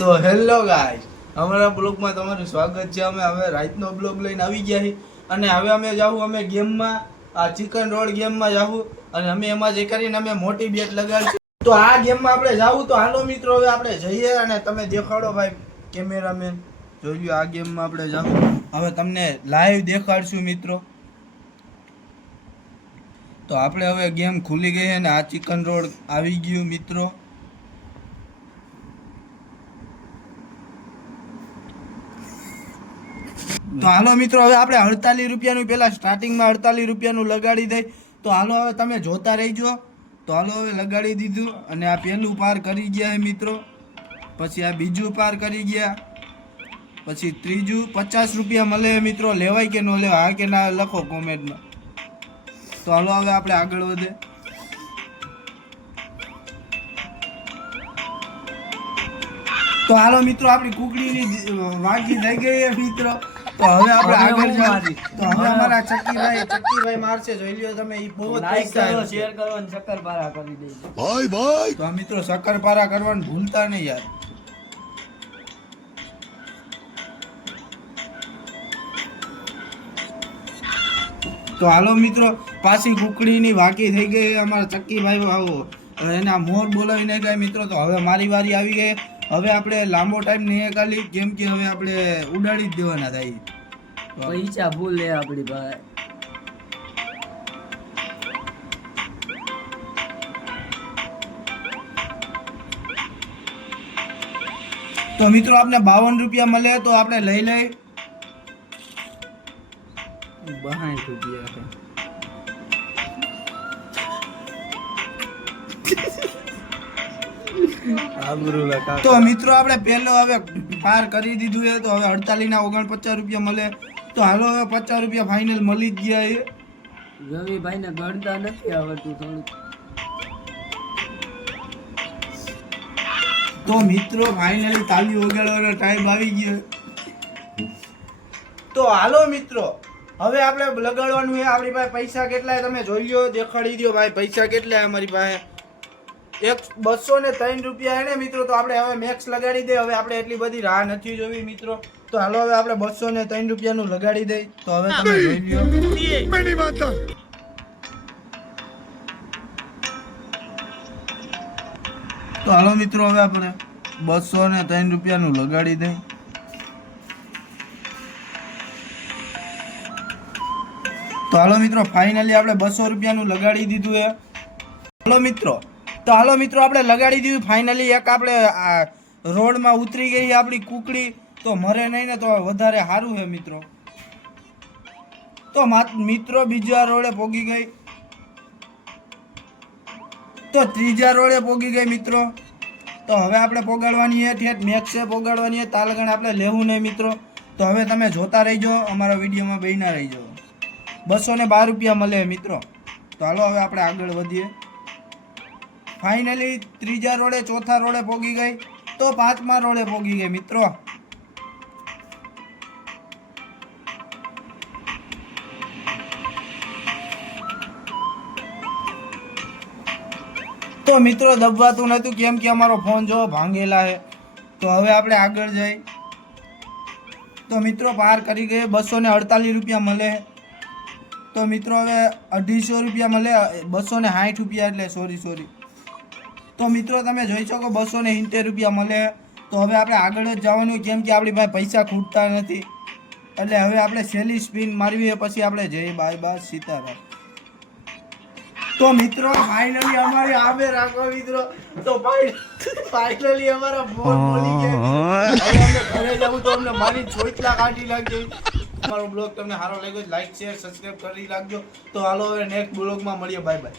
તો hello guys, અમારા બ્લોગમાં તમારું સ્વાગત છે. અમે હવે રાતનો બ્લોગ લઈને આવી ગયા છીએ અને હવે અમે જાવું અમે ગેમમાં, આ ચિકન રોડ ગેમમાં જાવું અને અમે એમાં જે કરીને અમે મોટી બેટ લગાડશું. તો આ ગેમમાં આપણે જાવું. તો હાલો મિત્રો હવે આપણે જઈએ અને તમે દેખાડો ભાઈ કેમેરામેન. જોયું આ ગેમમાં આપણે જાવું, હવે તમને લાઈવ દેખાડશું મિત્રો. તો આપણે હવે ગેમ ખુલી ગઈ અને આ ચિકન રોડ આવી ગયું મિત્રો. તો હાલો મિત્રો હવે આપણે 48 રૂપિયાનું પેલા સ્ટાર્ટિંગમાં 48 રૂપિયાનું લગાડી દઈ. તો હાલો હવે તમે જોતા રહીજો. તો હાલો હવે લગાડી દીધું અને આ પહેલું પાર કરી ગયા છે મિત્રો. પછી આ બીજું પાર કરી ગયા. પછી ત્રીજું 50 રૂપિયા મળે મિત્રો. લેવાય કે ન લેવાય, હા કે ના લખો કોમેન્ટમાં. તો હાલો હવે આપણે આગળ વધે. તો હાલો મિત્રો આપણી કુકડીની વાગી થઈ ગઈ છે મિત્રો. તો હવે આપણે આગળ જાવી. તો હવે અમારા ચક્કીભાઈ મારશે. જોઈ લ્યો તમે. ઈ બહુ લાઈક કરો, શેર કરો અને શક્કરપારા કરી દેજો. ભાઈ તો મિત્રો શક્કરપારા કરવાનું ભૂલતા નહીં યાર. તો હાલો મિત્રો પાછી કુકડીની વાકી થઈ ગઈ અમારા ચક્કીભાઈ. આવો એના મોર બોલાવીને ગયા મિત્રો. તો હવે મારી વારી આવી ગઈ. હવે આપણે લાંબો ટાઈમ નહીં કાઢી, કેમ કે હવે આપણે ઉડાડી જ દેવાના થાય. પૈસા ભૂલે આપણી ભાઈ. તો મિત્રો આપણે 52 રૂપિયા મળે તો આપણે લઈ લઈ. 62 રૂપિયા તો મિત્રો આપણે પહેલો હવે પાર કરી દીધું છે. તો હવે 48 ના 49 રૂપિયા મળે. તો હાલો હવે 50 રૂપિયા ફાઇનલ મળી જ ગયા છે. રવિભાઈ ને ગણતા નથી આવડતું થોડું. તો મિત્રો ફાઇનલી તાલી વગાડવાનો ટાઈમ આવી ગયો. તો હાલો મિત્રો હવે આપણે લગાડવાનું છે. આપણી પાસે પૈસા કેટલા તમે જોઈ લો, દેખાડી દો ભાઈ પૈસા કેટલા અમારી પાસે. 203 રૂપિયા એને મિત્રો. તો આપણે હવે મેક્સ લગાડી દે. હવે આપણે એટલી બધી રાહ નથી જોવી મિત્રો. તો હાલો હવે આપણે 203 રૂપિયાનું લગાડી દઈ. તો હવે તમે જોઈ લ્યો. તો હાલો મિત્રો હવે આપણે 203 રૂપિયાનું લગાડી દઈ. તો હાલો મિત્રો ફાઇનલી આપણે 200 રૂપિયાનું લગાડી દીધું છે. હાલો મિત્રો આપણે લગાડી દીધું ફાઇનલી. એક આપણે આ રોડમાં ઉતરી ગઈ આપણી કુકડી. તો મરે નહીં ને તો વધારે સારું છે મિત્રો. તો મિત્રો બીજા રોડે પોગી ગઈ. તો ત્રીજા રોડે પોગી ગઈ મિત્રો. તો હવે આપણે પોગાડવાની છે ઠેઠ મેક્સે પોગાડવાની છે. તાલગણ આપણે લેવું નહીં મિત્રો. તો હવે તમે જોતા રહીજો, અમારા વિડીયોમાં બેના રહીજો. 212 રૂપિયા મળે મિત્રો. તો હાલો હવે આપણે આગળ વધીએ. ફાઇનલી ત્રીજા રોડે, ચોથા રોડે પોગી ગઈ. તો પાંચમા રોડે પોગી ગઈ મિત્રો. તો મિત્રો દબાતું નતું, કેમ કે અમારો ફોન જો ભાંગેલા છે. તો હવે આપણે આગળ જઈ. તો મિત્રો પાર કરી ગઈ. 248 રૂપિયા મળે. તો મિત્રો હવે 250 રૂપિયા મળે. 260 રૂપિયા એટલે સોરી. તો મિત્રો તમે જોઈ શકો 270 રૂપિયા મળે. તો હવે આપણે આગળ જ જવાનું, કેમ કે આપણી પાસે પૈસા ખૂટતા નથી. એટલે હવે આપણે છેલ્લી સ્પિન મારવી, પછી આપણે જઈ બાય સીતારામ. તો મિત્રો ફાઇનલી અમારી આમે રાખો મિત્રો. તો ફાઇનલી અમારા ફોન બોલી ગયા. હવે અમને ઘરે જવું તો અમને મારી ચોઈટલા કાઢી લાગી. અમારો બ્લોગ તમને સારો લાગ્યો લાઈક શેર સબસ્ક્રાઇબ કરી રાખજો. તો હાલો હવે નેક્સ્ટ બ્લોગમાં મળીએ. Bye bye.